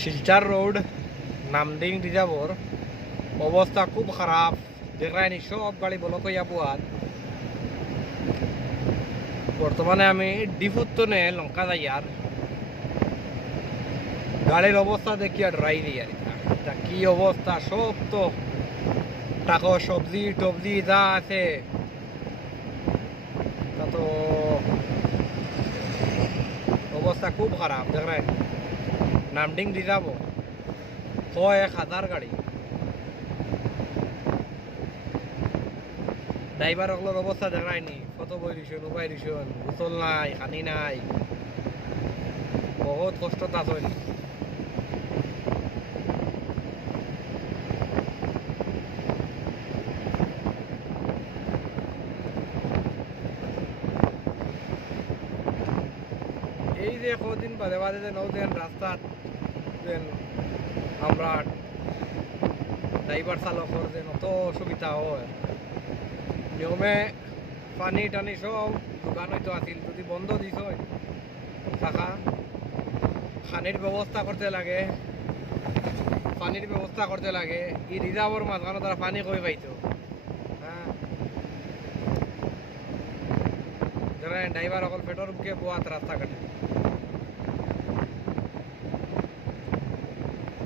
শিলচর রোড নামদিং রিজার্ভর অবস্থা খুব খারাপ। যেখানে সব গাড়ি ব্লক হইয়া পোয়ার। বর্তমানে আমি ডিফুত্তনে লঙ্কা যাইয়ার গাড়ির অবস্থা দেখি আর ড্রাই দিই আর কি অবস্থা। সব তো টাকা সবজি টবজি যা আছে তা তো অবস্থা খুব খারাপ। দেখেন নামডিং রিজার্ভ 1,000 গাড়ি। ড্রাইভার ওগুলোর অবস্থা দেখায়নি, কত বই দিছুন উপায় দিছুন, গোসল নাই পানি নাই, বহুত কষ্ট তাছনি। এই যে কদিন বাদে বাদে যে নৌদেন রাস্তার আমরা ড্রাইভার চালকর যে অত অসুবিধা হয়। নিয়মে পানি টানি সব দোকান হয়তো আছিল, যদি বন্ধ দিছ থাকা খানির ব্যবস্থা করতে লাগে, পানির ব্যবস্থা করতে লাগে। এই রিজার্ভর মাঝখানে তারা পানি কই পাইতো। হ্যাঁ, যারা ড্রাইভার অকল পেট্রোল বুকে বোয়াত রাস্তাঘাটে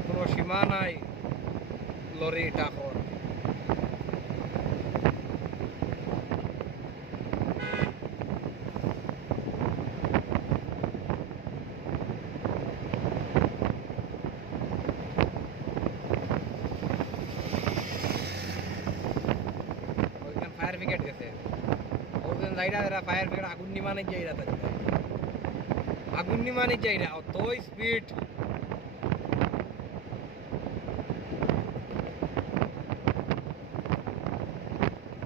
কোনো সীমা নাই লরি টাকর। ফায়ার ব্রিগেড গেছে ওখানে যাইরা এরা ফায়ার ব্রিগেড আগুন নিমানে যাইরা তাই আগুন নিমানে যাইরা অত স্পিড।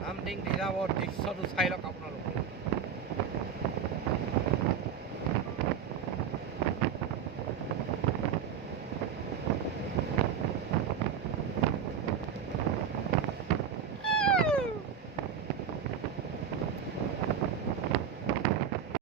নামডিং রিজার্ভর দৃশ্যটো চাই লওক।